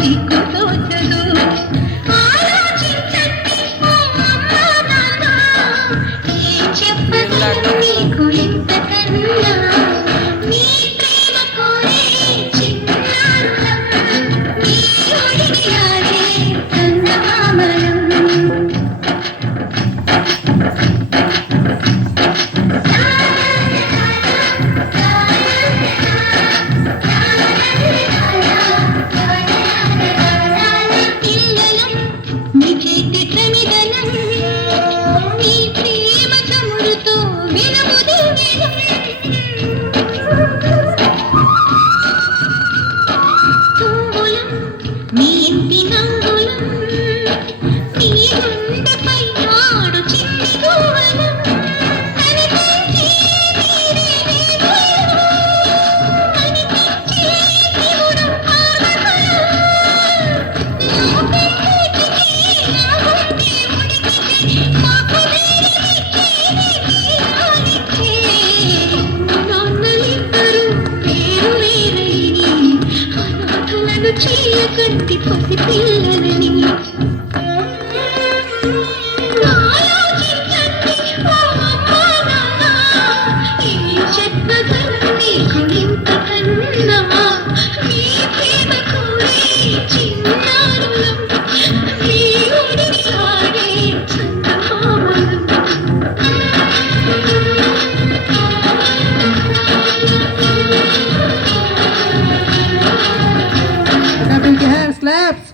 దిక్కు తోచదు ఆలోచించండి ఓ అమ్మా నాన్న ఏం చెప్పగలను నీకు ఇంతకన్నా నీ ప్రేమ కోరే చిన్నారులం నీ ఒడిని ఆడే చందమామలం నీ చేతి ప్రమిదనం నీ ప్రేమ చమురుతో వెలుగుదివ్వెను తుంగులం నీ ఇంటి నంగులం నీ గుండెపై నాడు చిన్ని గోవలం కనిపించే తీరే వేగులం కనిపించే శివుడు పాదకులం చేయకండి పసి పిల్లలని ఆలోచించండి ఓ అమ్మా నాన్న ఏం చెప్పగలను నీకు ఇంతకన్నా నీ ప్రేమ కోరే చిన్నారులం నీ ఒడిని ఆడే చందమామలం Slaps.